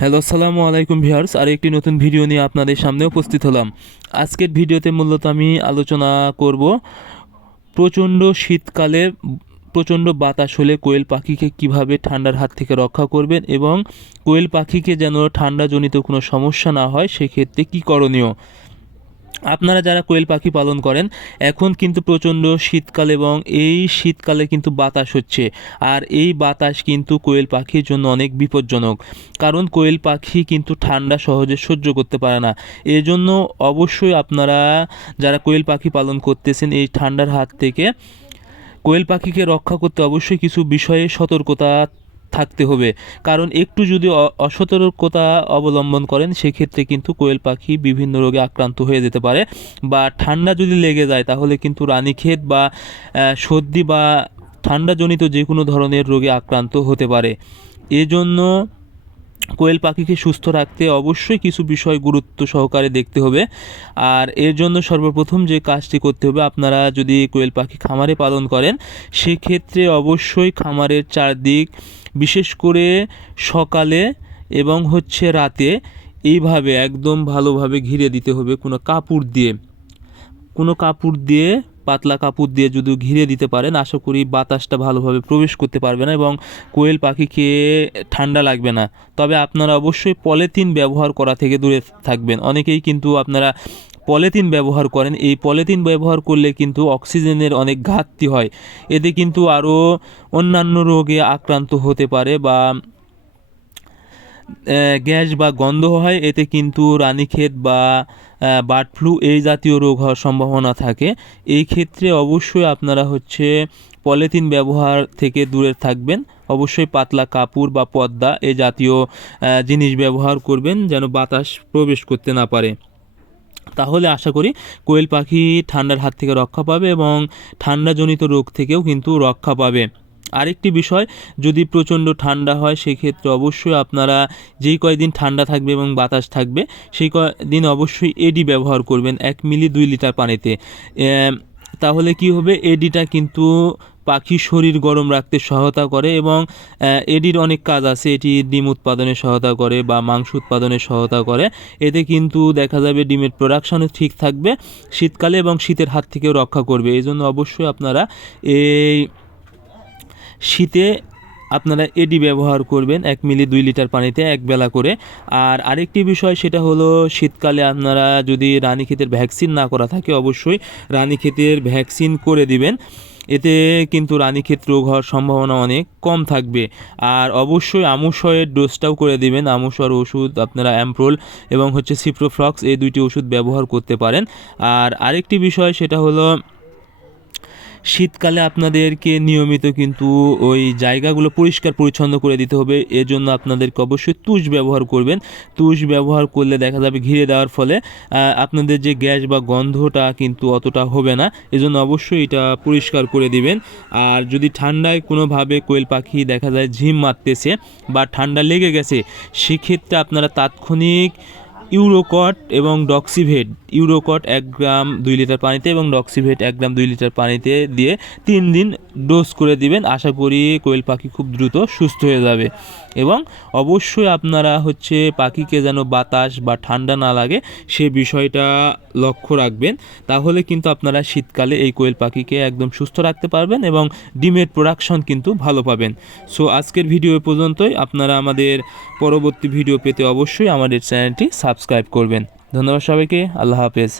Hello, আসসালামু আলাইকুম viewers. আর একটি নতুন ভিডিও নিয়ে আপনাদের সামনে উপস্থিত হলাম। আজকের ভিডিওতে মূলত আমি আলোচনা করব প্রচণ্ড শীতকালে প্রচণ্ড বাতাস হলে কোয়েল পাখিকে কিভাবে ঠান্ডার হাত থেকে রক্ষা করবেন এবং কোয়েল পাখিকে যেন ঠান্ডাজনিত কোনো সমস্যা না হয় সেক্ষেত্রে কী করণীয়। আপনারা যারা কোয়েল পাখি পালন করেন, এখন কিন্তু প্রচণ্ড শীতকাল এবং এই শীতকালে কিন্তু বাতাস হচ্ছে, আর এই বাতাস কিন্তু কোয়েল পাখির জন্য অনেক বিপজ্জনক। কারণ কোয়েল পাখি কিন্তু ঠান্ডা সহজে সহ্য করতে পারে না। এজন্য অবশ্যই আপনারা যারা কোয়েল পাখি পালন করতেছেন, এই ঠান্ডার হাত থেকে কোয়েল পাখিকে রক্ষা করতে অবশ্যই কিছু বিষয়ে সতর্কতা থাকতে হবে। কারণ একটু যদি অসতর্কতা অবলম্বন করেন সেক্ষেত্রে কিন্তু কোয়েল পাখি বিভিন্ন রোগে আক্রান্ত হয়ে যেতে পারে, বা ঠান্ডা যদি লেগে যায় তাহলে কিন্তু রানীক্ষেত বা সর্দি বা ঠান্ডাজনিত যে কোনো ধরনের রোগে আক্রান্ত হতে পারে। এজন্য কোয়েল পাখিকে সুস্থ রাখতে অবশ্যই কিছু বিষয় গুরুত্ব সহকারে দেখতে হবে। আর এর জন্য সর্বপ্রথম যে কাজটি করতে হবে, আপনারা যদি কোয়েল পাখি খামারে পালন করেন সেক্ষেত্রে অবশ্যই খামারের চারদিক, বিশেষ করে সকালে এবং রাতে, এইভাবে একদম ভালোভাবে ঘিরে দিতে হবে কোনো কাপড় দিয়ে পাতলা কাপড় দিয়ে যদি ঘিরে দিতে পারেন, আশা করি বাতাসটা ভালোভাবে প্রবেশ করতে পারবে না এবং কোয়েল পাখিকে ঠান্ডা লাগবে না। তবে আপনারা অবশ্যই পলিথিন ব্যবহার করা থেকে দূরে থাকবেন। অনেকেই কিন্তু আপনারা পলিথিন ব্যবহার করেন, এই পলিথিন ব্যবহার করলে কিন্তু অক্সিজেনের অনেক ঘাটতি হয়। এতে কিন্তু আরও অন্যান্য রোগে আক্রান্ত হতে পারে বা গ্যাস বা গন্ধ হয়। এতে কিন্তু রানীক্ষেত বা বার্ড ফ্লু এই জাতীয় রোগ হওয়ার সম্ভাবনা থাকে। এই ক্ষেত্রে অবশ্যই আপনারা পলিথিন ব্যবহার থেকে দূরে থাকবেন। অবশ্যই পাতলা কাপড় বা পর্দা এই জাতীয় জিনিস ব্যবহার করবেন যেন বাতাস প্রবেশ করতে না পারে। তাহলে আশা করি কোয়েল পাখি ঠান্ডার হাত থেকে রক্ষা পাবে এবং ঠান্ডাজনিত রোগ থেকেও কিন্তু রক্ষা পাবে। আরেকটি বিষয়, যদি প্রচণ্ড ঠান্ডা হয় সেক্ষেত্রে অবশ্যই আপনারা যেই কয়দিন ঠান্ডা থাকবে এবং বাতাস থাকবে সেই কয়দিন অবশ্যই এডি ব্যবহার করবেন 1 মিলি 2 লিটার পানিতে। তাহলে কি হবে, এডিটা কিন্তু পাখির শরীর গরম রাখতে সহায়তা করে এবং এডির অনেক কাজ আছে। এটি ডিম উৎপাদনে সহায়তা করে বা মাংস উৎপাদনে সহায়তা করে। এতে কিন্তু দেখা যাবে ডিমের প্রোডাকশনও ঠিক থাকবে শীতকালে এবং শীতের হাত থেকেও রক্ষা করবে। এই জন্য অবশ্যই আপনারা এই শীতে এডি ব্যবহার করবেন 1 মিলি 2 লিটার পানিতে একবেলা করে। আর আরেকটি বিষয়, সেটা হলো শীতকালে আপনারা যদি রানীক্ষেতের ভ্যাকসিন না করা থাকে অবশ্যই রানীক্ষেতের ভ্যাকসিন করে দিবেন। এতে কিন্তু রানীক্ষেত রোগ হওয়ার সম্ভাবনা অনেক কম থাকবে। আর অবশ্যই আমুসয়ের ডোজটাও করে দিবেন। আমুসর ওষুধ আপনারা অ্যাম্প্রোল এবং সিপ্রোফ্লক্স এই দুইটি ওষুধ ব্যবহার করতে পারেন। আর আরেকটি বিষয়, সেটা হলো শীতকালে আপনাদেরকে নিয়মিত কিন্তু ওই জায়গাগুলো পরিষ্কার পরিচ্ছন্ন করে দিতে হবে। এজন্য আপনাদেরকে অবশ্যই তুষ ব্যবহার করবেন। তুষ ব্যবহার করলে দেখা যাবে ঘিরে দেওয়ার ফলে আপনাদের যে গ্যাস বা গন্ধটা কিন্তু অতটা হবে না। এজন্য অবশ্যই এটা পরিষ্কার করে দিবেন। আর যদি ঠান্ডায় কোনোভাবে কোয়েল পাখি দেখা যায় ঝিম মারতেছে বা ঠান্ডা লেগে গেছে, সেক্ষেত্রে আপনারা তাৎক্ষণিক ইউরোকট এবং ডক্সিভেট, ইউরোকট 1 গ্রাম 2 লিটার পানিতে এবং ডক্সিভেট 1 গ্রাম 2 লিটার পানিতে দিয়ে 3 দিন ডোজ করে দিবেন। আশা করি কোয়েল পাখি খুব দ্রুত সুস্থ হয়ে যাবে। এবং অবশ্যই আপনারা পাখিকে যেন বাতাস বা ঠান্ডা না লাগে সে বিষয়টা লক্ষ্য রাখবেন। তাহলে কিন্তু আপনারা শীতকালে এই কোয়েল পাখিকে একদম সুস্থ রাখতে পারবেন এবং ডিমের প্রোডাকশন কিন্তু ভালো পাবেন। সো আজকের ভিডিও পর্যন্তই। আপনারা আমাদের পরবর্তী ভিডিও পেতে অবশ্যই আমাদের চ্যানেলটি সাবস্ক্রাইব করবেন। ধন্যবাদ সবাইকে। আল্লাহ হাফেজ।